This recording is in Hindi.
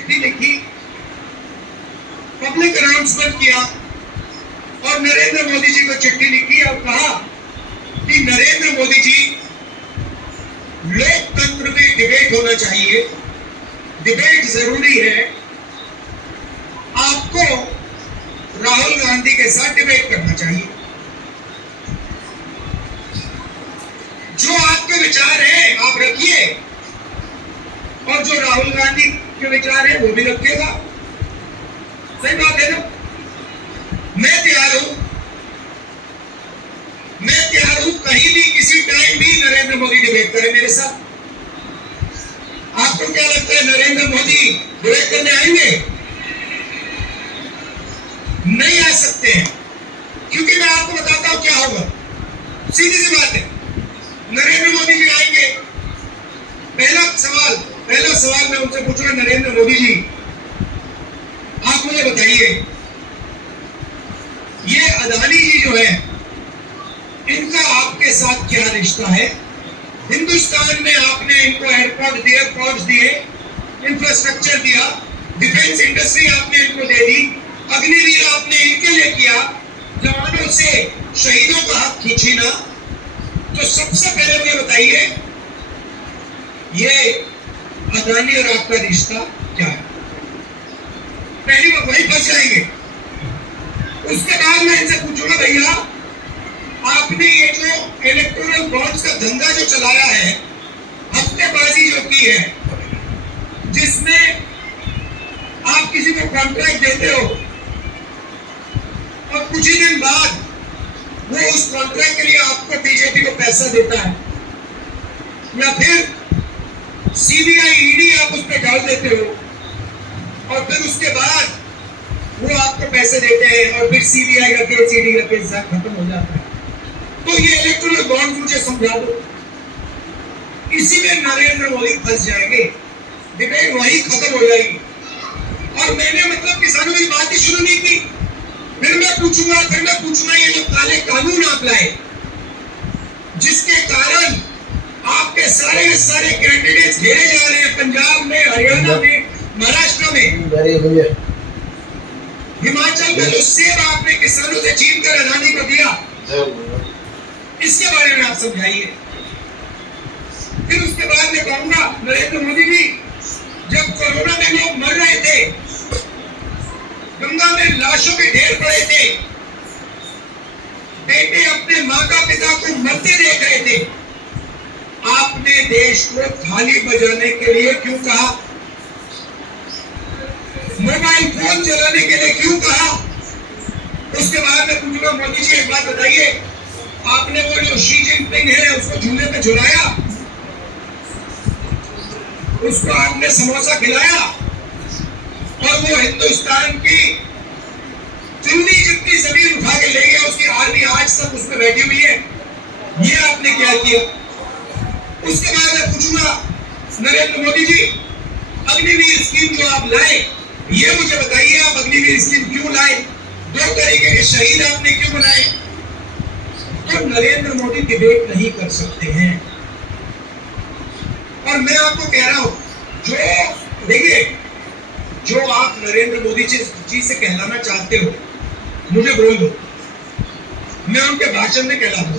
चिट्ठी लिखी, पब्लिक अनाउंसमेंट किया और नरेंद्र मोदी जी को चिट्ठी लिखी और कहा कि नरेंद्र मोदी जी, लोकतंत्र में डिबेट होना चाहिए, डिबेट जरूरी है, आपको राहुल गांधी के साथ डिबेट करना चाहिए। जो आपके विचार हैं आप रखिए और जो राहुल गांधी के विचार हैं वो भी रखेगा। सही बात है ना? मैं तैयार हूं कहीं भी किसी टाइम भी नरेंद्र मोदी डिबेट करे मेरे साथ। आपको क्या लगता है नरेंद्र मोदी डिबेट करने आएंगे? नहीं आ सकते हैं, क्योंकि मैं आपको बताता हूं क्या होगा। सीधी सी बात है, नरेंद्र मोदी जी आएंगे, पहला सवाल मैं उनसे पूछूंगा, नरेंद्र मोदी जी आप मुझे बताइए, ये अदानी जी जो है इनका आपके साथ क्या रिश्ता है? हिंदुस्तान में आपने इनको एयरपोर्ट दिए, पोर्ट्स दिए, इंफ्रास्ट्रक्चर दिया, डिफेंस इंडस्ट्री आपने इनको दे दी, अग्निवीर आपने इनके लिए किया, जवानों से शहीदों का हक खींचना। तो सबसे पहले मुझे बताइए, ये अदानी और आपका रिश्ता क्या है? पहली बार वही फंस जाएंगे। उसके बाद मैं इनसे पूछूंगा, भैया आपने ये जो इलेक्टोरल बॉन्ड्स का धंधा जो चलाया है, हफ्तेबाजी जो की है, जिसमें आप किसी को कॉन्ट्रैक्ट देते हो और कुछ ही दिन बाद वो उस कॉन्ट्रैक्ट के लिए आपको बीजेपी को पैसा देता है, या फिर सीबीआई ईडी आप उस पर डाल देते हो और फिर उसके बाद वो आपको पैसे देते हैं और फिर सीबीआई का केस, ईडी का केस खत्म हो जाता है। तो ये इलेक्टोरल बॉन्ड मुझे समझा दो। इसी में नरेंद्र मोदी फंस जाएंगे, डिबेट वही खत्म हो जाएगी। और मैंने मतलब किसानों की बात ही शुरू नहीं की। फिर मैं पूछूंगा ये जो काले कानून आप लाए, जिसके कारण आपके सारे कैंडिडेट्स घेरे जा रहे हैं, पंजाब में, हरियाणा में, महाराष्ट्र में, हिमाचल में जो सेब आपने किसानों से छीन कर अदानी को दिया, इसके बारे में आप समझाइए। फिर उसके बाद मैं कहूंगा, नरेंद्र मोदी जी, जब कोरोना में लोग मर रहे थे, गंगा में लाशों के ढेर पड़े थे, बेटे अपने माता पिता को मरते देख रहे थे, आपने देश को थाली बजाने के लिए क्यों कहा? मोबाइल फोन चलाने के लिए क्यों कहा? उसके बाद में पूछूंगा, मोदी जी एक बात बताइए, आपने वो जो शी जिनपिंग है उसको झूले पे झुलाया, उसको आपने समोसा खिलाया और वो हिंदुस्तान की चुन्नी जितनी जमीन उठा के ले गया, उसकी आर्मी आज तक उसमें बैठी हुई है। ये आपने क्या किया? उसके बाद मैं पूछूंगा, नरेंद्र मोदी जी, अग्निवीर स्कीम जो आप लाए, ये मुझे बताइए, आप अग्निवीर स्कीम क्यों लाए? 2 तरीके के शहीद आपने क्यों बनाए? तो नरेंद्र मोदी डिबेट नहीं कर सकते हैं। और मैं आपको कह रहा हूं, जो देखिए, जो आप नरेंद्र मोदी जी से कहलाना चाहते हो, मुझे बोल दो, मैं उनके भाषण में कहला दूं।